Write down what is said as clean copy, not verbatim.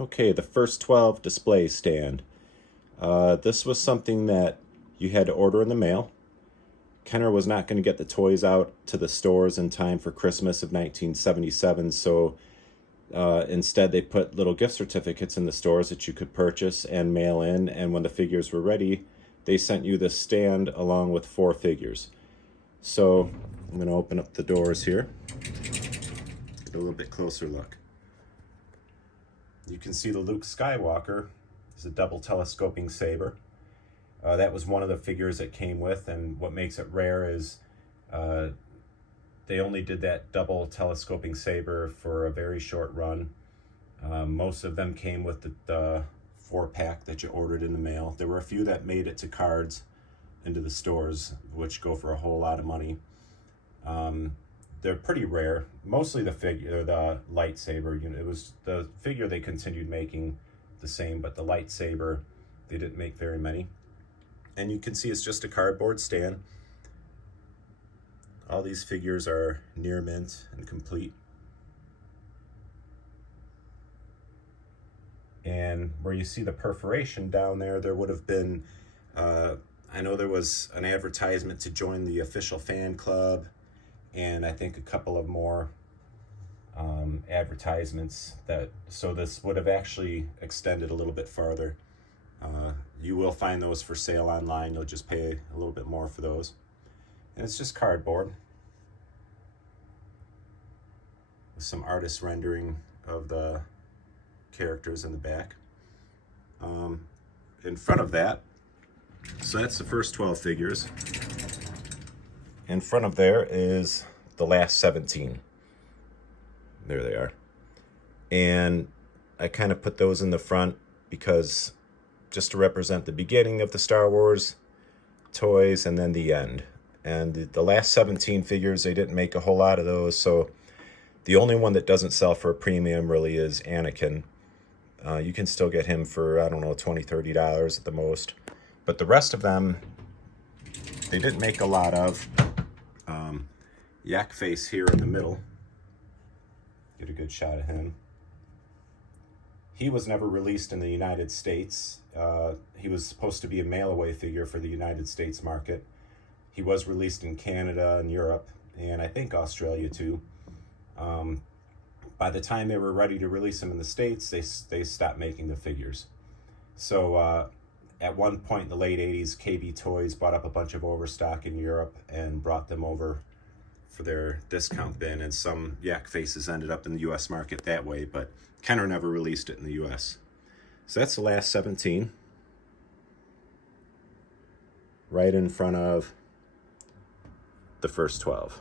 Okay, the first 12 display stand. This was something that you had to order in the mail. Kenner was not going to get the toys out to the stores in time for Christmas of 1977, so instead they put little gift certificates in the stores that you could purchase and mail in, and when the figures were ready, they sent you this stand along with 4 figures. So I'm going to open up the doors here, get a little bit closer look. You can see the Luke Skywalker is a double telescoping saber. That was one of the figures that came with, and what makes it rare is they only did that double telescoping saber for a very short run. Most of them came with the 4-pack that you ordered in the mail. There were a few that made it to cards into the stores, which go for a whole lot of money. They're pretty rare. Mostly the figure, the lightsaber. It was the figure they continued making the same, but the lightsaber they didn't make very many. And you can see it's just a cardboard stand. All these figures are near mint and complete. And where you see the perforation down there, there would have been, I know there was an advertisement to join the official fan club, and I think a couple of more advertisements so this would have actually extended a little bit farther. You will find those for sale online. You'll just pay a little bit more for those. And it's just cardboard with some artist rendering of the characters in the back. In front of that, so that's the first 12 figures. In front of there is the last 17. There they are. And I kind of put those in the front because just to represent the beginning of the Star Wars toys and then the end. And the last 17 figures, they didn't make a whole lot of those, so the only one that doesn't sell for a premium really is Anakin. You can still get him for, I don't know, $20, $30 at the most. But the rest of them, they didn't make a lot of. Yak Face here in the middle. Get a good shot of him. He was never released in the United States. He was supposed to be a mail-away figure for the United States market. He was released in Canada and Europe, and I think Australia too. By the time they were ready to release him in the States, they stopped making the figures. So at one point in the late 80s, KB Toys bought up a bunch of overstock in Europe and brought them over for their discount bin, and some Yak Faces ended up in the US market that way, but Kenner never released it in the US. So that's the last 17. Right in front of the first 12.